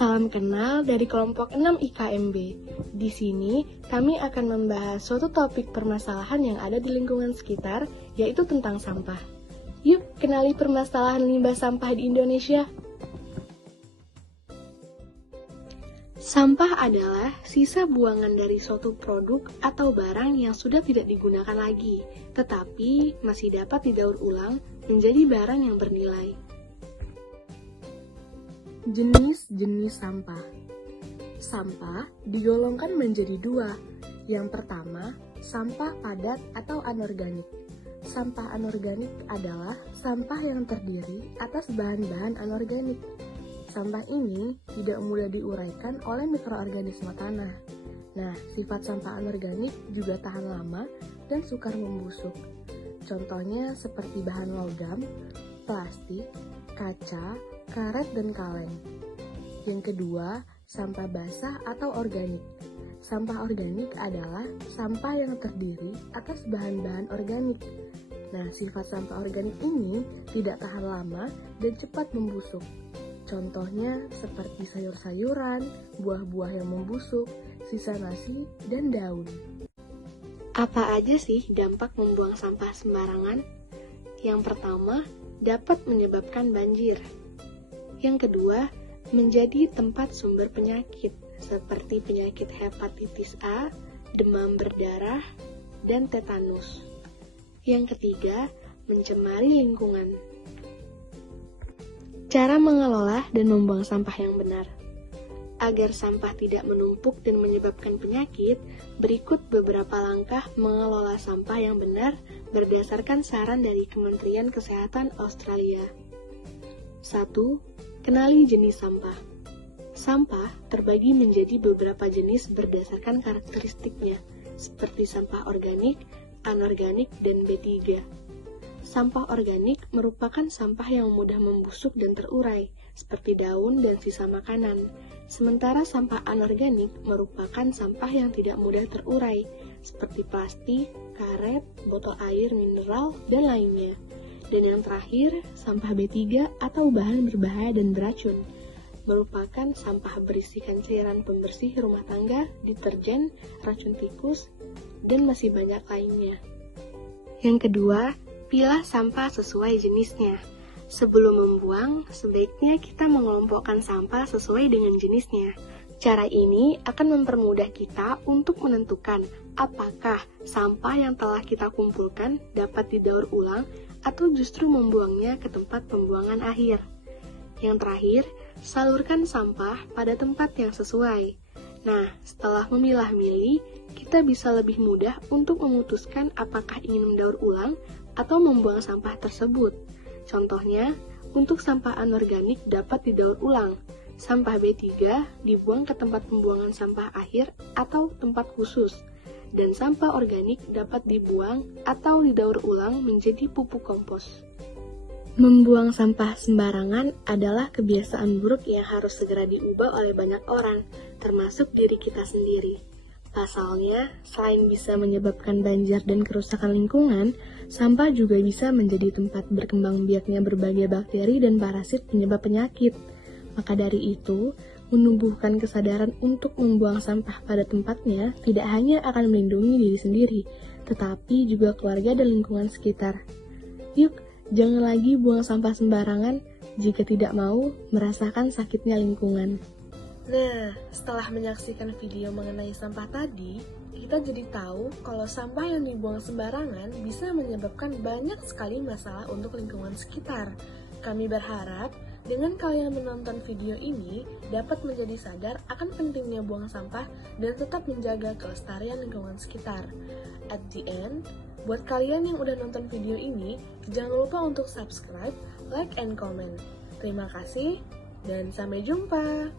Salam kenal dari kelompok 6 IKMB. Di sini, kami akan membahas suatu topik permasalahan yang ada di lingkungan sekitar, yaitu tentang sampah. Yuk, kenali permasalahan limbah sampah di Indonesia. Sampah adalah sisa buangan dari suatu produk atau barang yang sudah tidak digunakan lagi, tetapi masih dapat didaur ulang menjadi barang yang bernilai. Jenis-jenis sampah. Sampah digolongkan menjadi dua. Yang pertama, sampah padat atau anorganik. Sampah anorganik adalah sampah yang terdiri atas bahan-bahan anorganik. Sampah ini tidak mudah diuraikan oleh mikroorganisme tanah. Nah, sifat sampah anorganik juga tahan lama dan sukar membusuk. Contohnya seperti bahan logam, plastik, kaca, karet, dan kaleng. Yang kedua, sampah basah atau organik. Sampah organik adalah sampah yang terdiri atas bahan-bahan organik. Nah, sifat sampah organik ini tidak tahan lama dan cepat membusuk. Contohnya seperti sayur-sayuran, buah-buah yang membusuk, sisa nasi, dan daun. Apa aja sih dampak membuang sampah sembarangan? Yang pertama, dapat menyebabkan banjir. Yang kedua, menjadi tempat sumber penyakit seperti penyakit hepatitis A, demam berdarah, dan tetanus. Yang ketiga, mencemari lingkungan. Cara mengelola dan membuang sampah yang benar. Agar sampah tidak menumpuk dan menyebabkan penyakit, berikut beberapa langkah mengelola sampah yang benar berdasarkan saran dari Kementerian Kesehatan Australia. 1. Kenali jenis sampah. Sampah terbagi menjadi beberapa jenis berdasarkan karakteristiknya, seperti sampah organik, anorganik, dan B3. Sampah organik merupakan sampah yang mudah membusuk dan terurai, seperti daun dan sisa makanan. Sementara sampah anorganik merupakan sampah yang tidak mudah terurai, seperti plastik, karet, botol air mineral, dan lainnya. Dan yang terakhir, sampah B3 atau bahan berbahaya dan beracun, merupakan sampah berisikan cairan pembersih rumah tangga, deterjen, racun tikus, dan masih banyak lainnya. Yang kedua, pilah sampah sesuai jenisnya. Sebelum membuang, sebaiknya kita mengelompokkan sampah sesuai dengan jenisnya. Cara ini akan mempermudah kita untuk menentukan apakah sampah yang telah kita kumpulkan dapat didaur ulang atau justru membuangnya ke tempat pembuangan akhir. Yang terakhir, salurkan sampah pada tempat yang sesuai. Nah, setelah memilah-milih, kita bisa lebih mudah untuk memutuskan apakah ingin mendaur ulang atau membuang sampah tersebut. Contohnya, untuk sampah anorganik dapat didaur ulang. Sampah B3 dibuang ke tempat pembuangan sampah akhir atau tempat khusus. Dan sampah organik dapat dibuang atau didaur ulang menjadi pupuk kompos. Membuang sampah sembarangan adalah kebiasaan buruk yang harus segera diubah oleh banyak orang, termasuk diri kita sendiri. Pasalnya, selain bisa menyebabkan banjir dan kerusakan lingkungan, sampah juga bisa menjadi tempat berkembang biaknya berbagai bakteri dan parasit penyebab penyakit. Maka dari itu, menumbuhkan kesadaran untuk membuang sampah pada tempatnya tidak hanya akan melindungi diri sendiri, tetapi juga keluarga dan lingkungan sekitar. Yuk, jangan lagi buang sampah sembarangan jika tidak mau merasakan sakitnya lingkungan. Nah, setelah menyaksikan video mengenai sampah tadi, kita jadi tahu kalau sampah yang dibuang sembarangan bisa menyebabkan banyak sekali masalah untuk lingkungan sekitar. Kami berharap dengan kalian menonton video ini dapat menjadi sadar akan pentingnya buang sampah dan tetap menjaga kelestarian lingkungan sekitar. At the end, buat kalian yang udah nonton video ini, jangan lupa untuk subscribe, like, and comment. Terima kasih, dan sampai jumpa!